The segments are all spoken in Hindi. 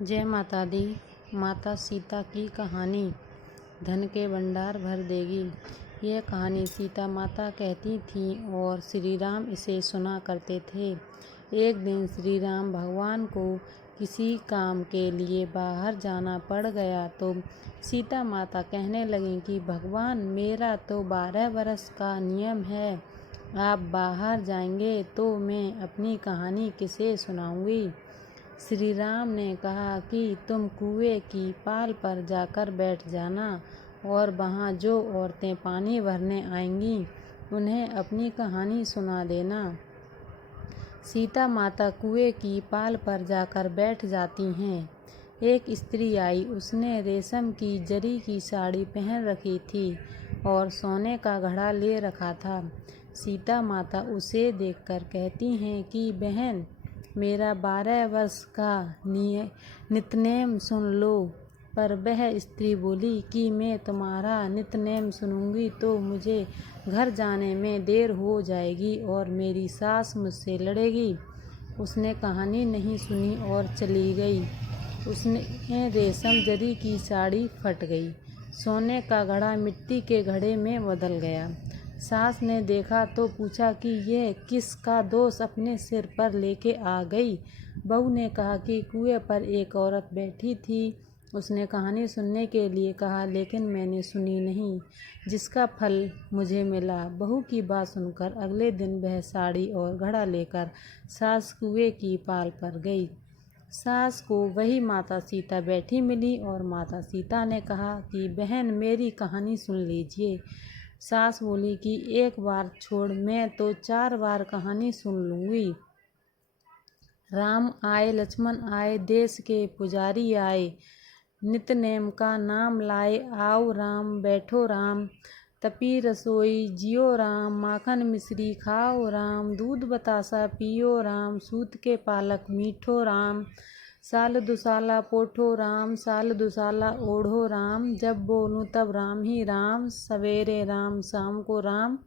जय माता दी। माता सीता की कहानी धन के भंडार भर देगी। यह कहानी सीता माता कहती थीं और श्री राम इसे सुना करते थे। एक दिन श्री राम भगवान को किसी काम के लिए बाहर जाना पड़ गया तो सीता माता कहने लगीं कि भगवान, मेरा तो 12 वर्ष का नियम है। आप बाहर जाएंगे तो मैं अपनी कहानी किसे सुनाऊंगी। श्री राम ने कहा कि तुम कुएं की पाल पर जाकर बैठ जाना और वहाँ जो औरतें पानी भरने आएंगी उन्हें अपनी कहानी सुना देना। सीता माता कुएं की पाल पर जाकर बैठ जाती हैं। एक स्त्री आई, उसने रेशम की जरी की साड़ी पहन रखी थी और सोने का घड़ा ले रखा था। सीता माता उसे देखकर कहती हैं कि बहन, मेरा 12 वर्ष का नितनेम सुन लो। पर वह स्त्री बोली कि मैं तुम्हारा नितनेम सुनूंगी तो मुझे घर जाने में देर हो जाएगी और मेरी सास मुझसे लड़ेगी। उसने कहानी नहीं सुनी और चली गई। उसने रेशम जरी की साड़ी फट गई। सोने का घड़ा मिट्टी के घड़े में बदल गया। सास ने देखा तो पूछा कि यह किसका दोष अपने सिर पर लेके आ गई। बहू ने कहा कि कुएं पर एक औरत बैठी थी, उसने कहानी सुनने के लिए कहा लेकिन मैंने सुनी नहीं, जिसका फल मुझे मिला। बहू की बात सुनकर अगले दिन वह साड़ी और घड़ा लेकर सास कुएं की पाल पर गई। सास को वही माता सीता बैठी मिली और माता सीता ने कहा कि बहन, मेरी कहानी सुन लीजिए। सास बोली कि एक बार छोड़, मैं तो 4 बार कहानी सुन लूँगी। राम आए, लक्ष्मण आए, देश के पुजारी आए, नितनेम का नाम लाए। आओ राम, बैठो राम, तपी रसोई जियो राम, माखन मिश्री खाओ राम, दूध बतासा पियो राम, सूत के पालक मीठो राम, साल दुसाला पोठो राम, साल दुसाला ओढ़ो राम, जब बोलूं तब राम ही राम, सवेरे राम शाम को राम,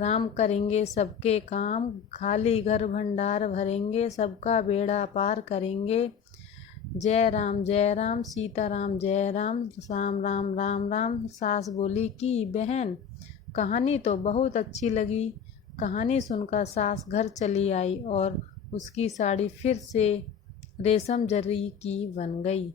राम करेंगे सबके काम, खाली घर भंडार भरेंगे, सबका बेड़ा पार करेंगे। जय राम सीताराम जय राम, राम राम राम राम। सास बोली कि बहन, कहानी तो बहुत अच्छी लगी। कहानी सुनकर सास घर चली आई और उसकी साड़ी फिर से रेशम जरी की बन गई।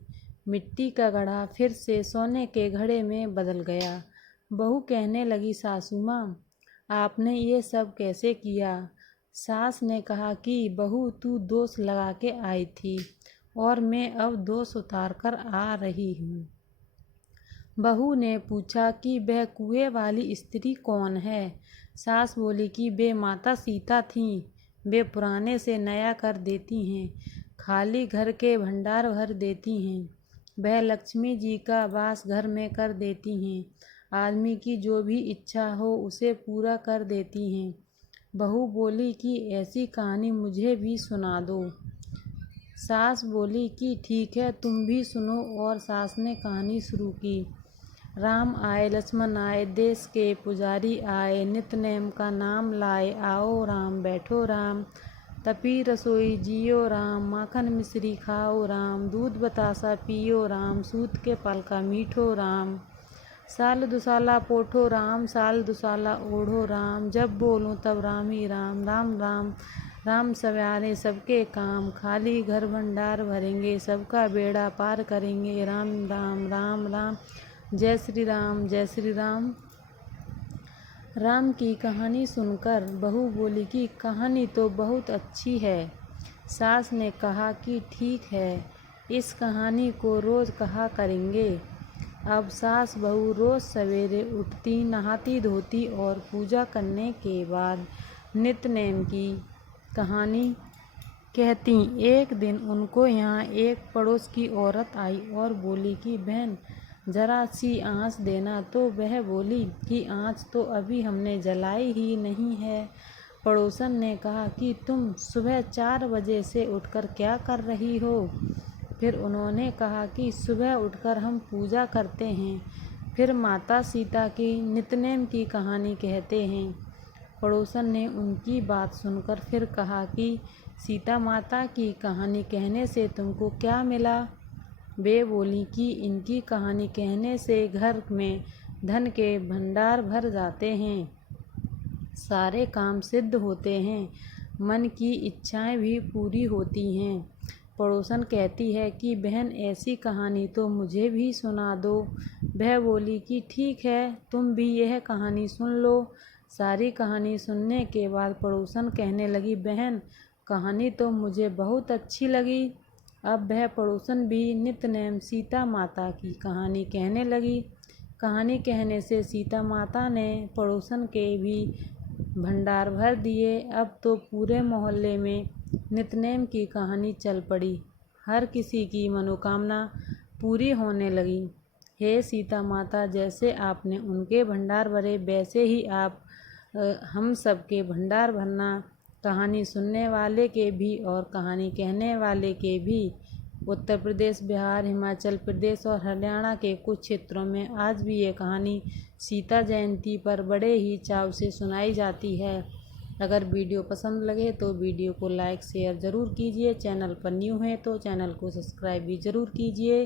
मिट्टी का घड़ा फिर से सोने के घड़े में बदल गया। बहू कहने लगी, सासू माँ, आपने ये सब कैसे किया। सास ने कहा कि बहू, तू दोष लगा के आई थी और मैं अब दोष उतार कर आ रही हूँ। बहू ने पूछा कि वह कुएं वाली स्त्री कौन है। सास बोली कि वे माता सीता थीं। वे पुराने से नया कर देती हैं, खाली घर के भंडार भर देती हैं। वह लक्ष्मी जी का वास घर में कर देती हैं। आदमी की जो भी इच्छा हो उसे पूरा कर देती हैं। बहू बोली कि ऐसी कहानी मुझे भी सुना दो। सास बोली कि ठीक है, तुम भी सुनो। और सास ने कहानी शुरू की। राम आए, लक्ष्मण आए, देश के पुजारी आए, नितनेम का नाम लाए। आओ राम, बैठो राम, तपी रसोई जियो राम, माखन मिश्री खाओ राम, दूध बतासा पियो राम, सूत के पलका मीठो राम, साल दुसाला पोठो राम, साल दुसाला ओढ़ो राम, जब बोलूं तब राम ही राम, राम राम राम सवारे सबके काम, खाली घर भंडार भरेंगे, सबका बेड़ा पार करेंगे। राम राम राम राम। जय श्री राम जय श्री राम। राम की कहानी सुनकर बहू बोली कि कहानी तो बहुत अच्छी है। सास ने कहा कि ठीक है, इस कहानी को रोज कहा करेंगे। अब सास बहू रोज सवेरे उठती, नहाती धोती और पूजा करने के बाद नितनेम की कहानी कहती। एक दिन उनको यहाँ एक पड़ोस की औरत आई और बोली कि बहन, जरा सी आँच देना। तो वह बोली कि आँच तो अभी हमने जलाई ही नहीं है। पड़ोसन ने कहा कि तुम सुबह 4 बजे से उठकर क्या कर रही हो। फिर उन्होंने कहा कि सुबह उठकर हम पूजा करते हैं, फिर माता सीता की नितनेम की कहानी कहते हैं पड़ोसन ने उनकी बात सुनकर फिर कहा कि सीता माता की कहानी कहने से तुमको क्या मिला? वे बोली कि इनकी कहानी कहने से घर में धन के भंडार भर जाते हैं, सारे काम सिद्ध होते हैं, मन की इच्छाएं भी पूरी होती हैं। पड़ोसन कहती है कि बहन ऐसी कहानी तो मुझे भी सुना दो। वह बोली कि ठीक है, तुम भी यह कहानी सुन लो। सारी कहानी सुनने के बाद पड़ोसन कहने लगी, बहन कहानी तो मुझे बहुत अच्छी लगी। अब वह पड़ोसन भी नित्यनेम सीता माता की कहानी कहने लगी। कहानी कहने से सीता माता ने पड़ोसन के भी भंडार भर दिए। अब तो पूरे मोहल्ले में नित्यनेम की कहानी चल पड़ी। हर किसी की मनोकामना पूरी होने लगी। हे सीता माता, जैसे आपने उनके भंडार भरे वैसे ही आप हम सब के भंडार भरना, कहानी सुनने वाले के भी और कहानी कहने वाले के भी। उत्तर प्रदेश, बिहार, हिमाचल प्रदेश और हरियाणा के कुछ क्षेत्रों में आज भी ये कहानी सीता जयंती पर बड़े ही चाव से सुनाई जाती है। अगर वीडियो पसंद लगे तो वीडियो को लाइक शेयर ज़रूर कीजिए। चैनल पर न्यू है तो चैनल को सब्सक्राइब भी ज़रूर कीजिए।